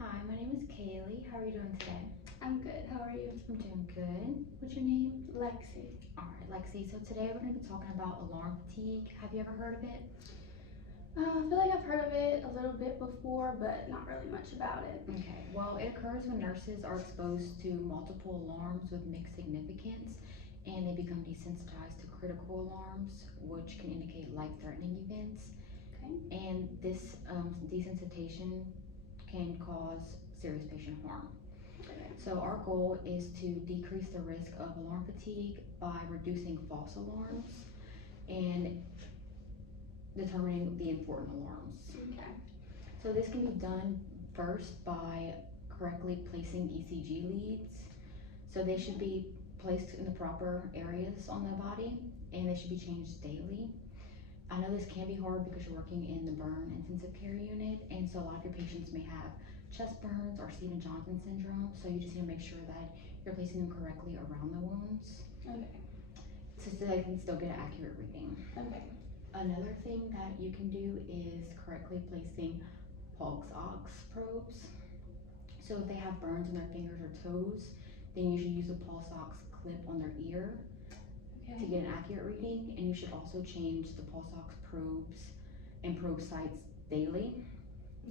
Hi, my name is Kaylee. How are you doing today? I'm good. How are you? I'm doing good. What's your name? Lexi. Alright, Lexi. So today we're going to be talking about alarm fatigue. Have you ever heard of it? I feel like I've heard of it a little bit before, but not really much about it. Okay, well, it occurs when nurses are exposed to multiple alarms with mixed significance and they become desensitized to critical alarms, which can indicate life-threatening events. Okay. And this desensitization can cause serious patient harm. Okay. So our goal is to decrease the risk of alarm fatigue by reducing false alarms and determining the important alarms. Okay. So this can be done first by correctly placing ECG leads. So they should be placed in the proper areas on the body and they should be changed daily. I know this can be hard because you're working in the burn intensive care unit, and so a lot of your patients may have chest burns or Stevens-Johnson syndrome, so you just need to make sure that you're placing them correctly around the wounds. Okay. So they can still get an accurate reading. Okay. Another thing that you can do is correctly placing pulse ox probes. So if they have burns in their fingers or toes, then you should use a pulse ox clip on their ear to get an accurate reading, and you should also change the pulse ox probes and probe sites daily.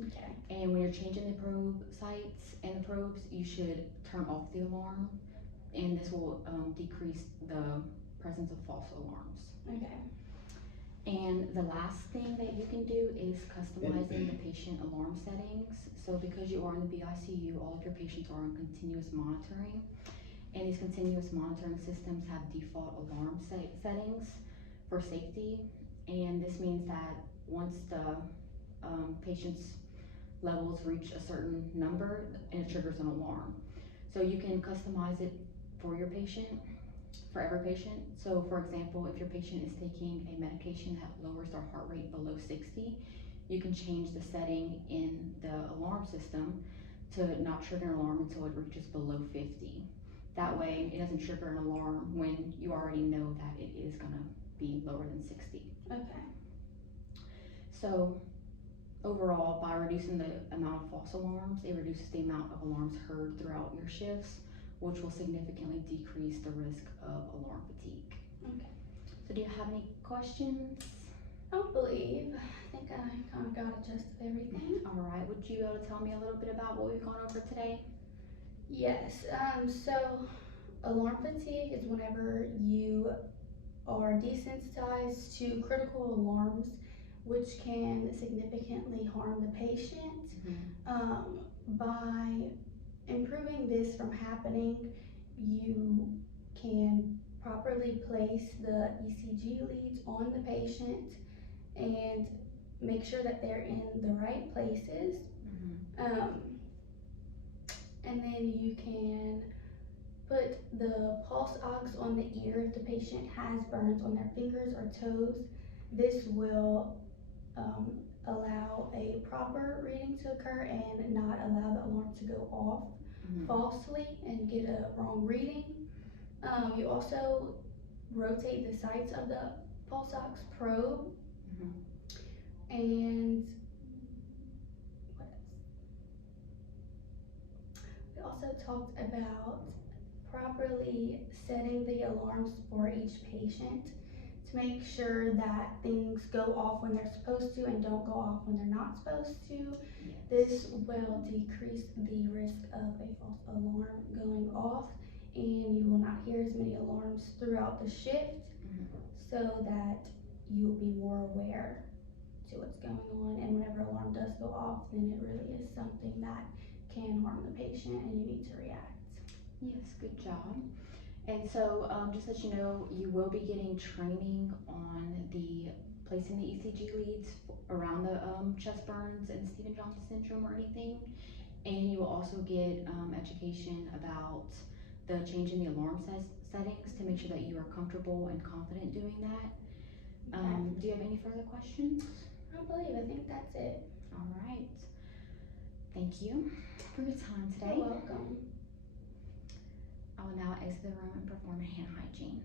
Okay. And when you're changing the probe sites and the probes, you should turn off the alarm, and this will decrease the presence of false alarms. Okay. And the last thing that you can do is customizing the patient alarm settings. So because you are in the BICU, all of your patients are on continuous monitoring. And these continuous monitoring systems have default alarm settings for safety. And this means that once the patient's levels reach a certain number, and it triggers an alarm. So you can customize it for your patient, for every patient. So for example, if your patient is taking a medication that lowers their heart rate below 60, you can change the setting in the alarm system to not trigger an alarm until it reaches below 50. That way it doesn't trigger an alarm when you already know that it is gonna be lower than 60. Okay. So overall, by reducing the amount of false alarms, it reduces the amount of alarms heard throughout your shifts, which will significantly decrease the risk of alarm fatigue. Okay. So do you have any questions? I don't believe. I think I kind of got a gist of everything. All right, would you be able to tell me a little bit about what we've gone over today? Yes. So alarm fatigue is whenever you are desensitized to critical alarms, which can significantly harm the patient. By improving this from happening, you can properly place the ECG leads on the patient and make sure that they're in the right places. And then you can put the pulse ox on the ear if the patient has burns on their fingers or toes. This will allow a proper reading to occur and not allow the alarm to go off falsely and get a wrong reading. You also rotate the sites of the pulse ox probe. And what else? We also talked about properly setting the alarms for each patient to make sure that things go off when they're supposed to and don't go off when they're not supposed to. Yes. This will decrease the risk of a false alarm going off, and you will not hear as many alarms throughout the shift, so that you will be more aware to what's going on. And whenever alarm does go off, then it really is something that can harm the patient and you need to react. Yes, good job. And so just to let you know, you will be getting training on the placing the ECG leads around the chest burns and Stevens-Johnson syndrome or anything. And you will also get education about the change in the alarm settings to make sure that you are comfortable and confident doing that. Okay. Do you have any further questions? I think that's it. All right. Thank you for your time today. You're welcome. I will now exit the room and perform a hand hygiene.